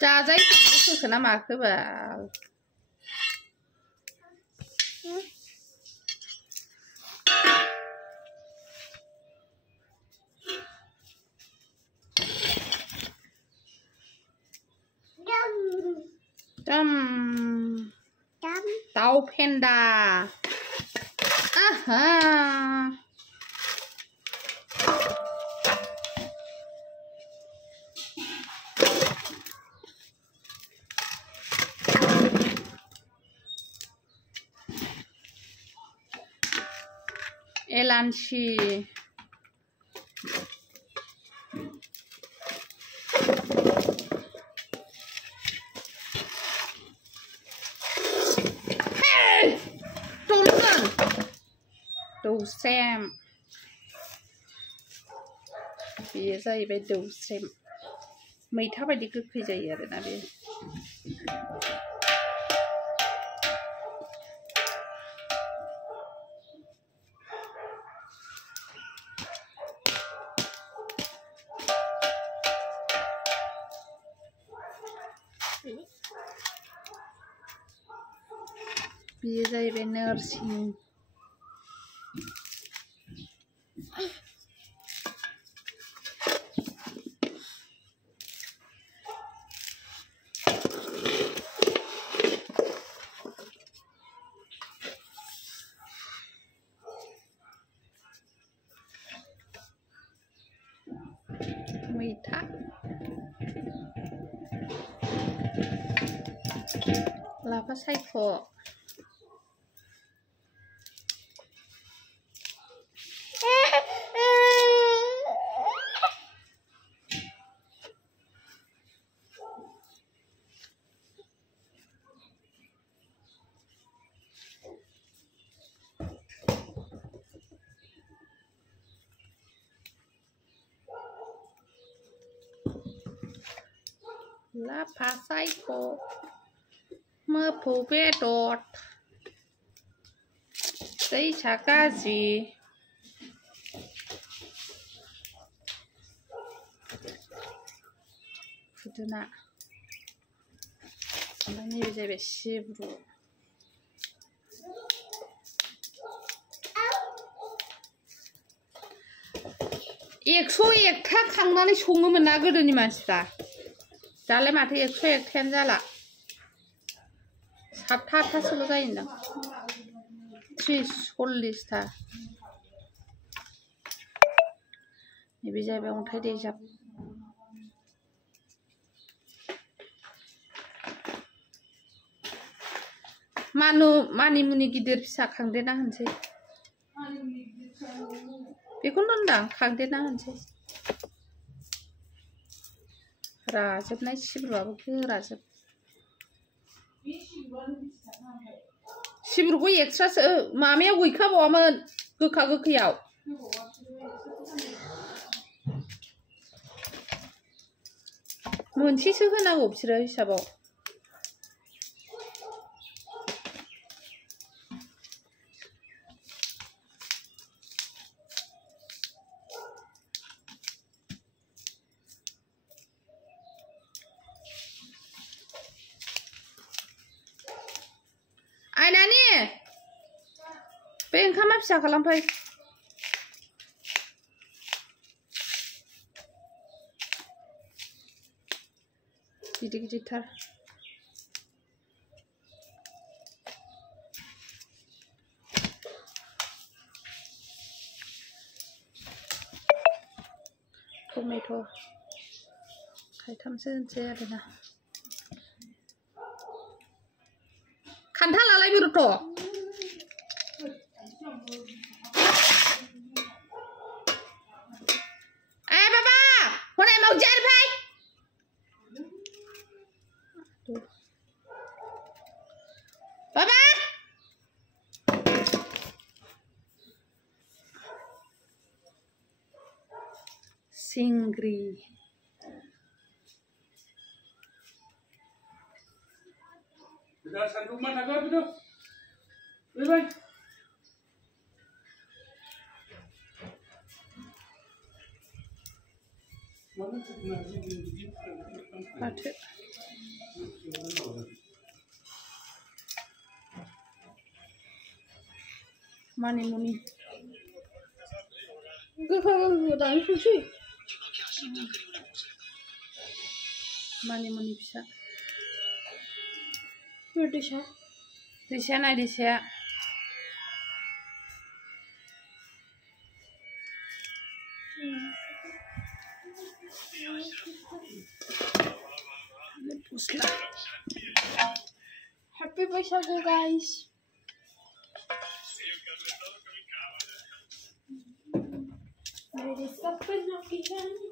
जाजायो होखो ना माखो बाल दाउ फेन्दा आहा एलानसि दौस्रेम बेयो जाहैबाय दौस्रेम मैथा बायदि गोखै जायो आरोना बे बेयो जाहैबाय नोरसिं मैथा लाफा सायख' लाफा सायख' मोफौ बेदर दैसा गाज्रि खुदुना ओमफ्राय नैबे जाहैबाय सिब्रु एकस' एकथा खांनानै सङोमोन ना गोदोनि मानसिफ्रा दालाय माथो 101थायानो जाला 7था 8थासोल' जायोदां 30 40था नैबे जाहैबाय अन्थाइ देजाब मानिमुनि गिदिर फिसा खांदेरना होनोसै बेखौनो होनदां खांदेरना होनोसै राजोबनाय सिब्रुआबो गोराजोब सिब्रुखौ एक्सट्रासो मामायाव गैखाबावामोन गोखा गोखैयाव मोनसेसो होनांगौ बिसोरो हिसाबाव आइनानि बे ओंखामा फिसा खालामफै गिदिर गिदिरथार टमेट' थाइथामसो होनसै आरोना खान्थालालाय बेरथ' बाबा हनै मावजियार भाई बाबा सिंग्रि Sudah satu rumah agak itu. Bye. Mana sebenarnya di Ada. Mani. Gak tahu sih. Mani bisa. Disha. Happy Baisakhu, guys. मेरे सपनों की रानी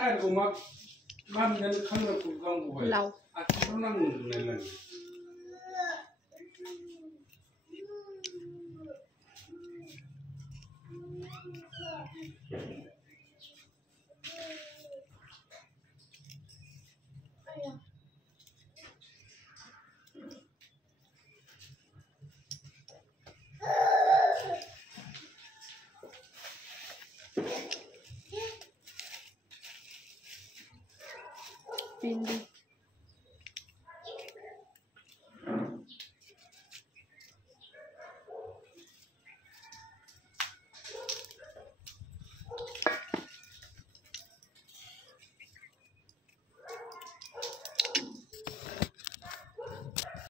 hai của mặc ban nhân không được cùng không của vậy lâu nó năng này là Pindi.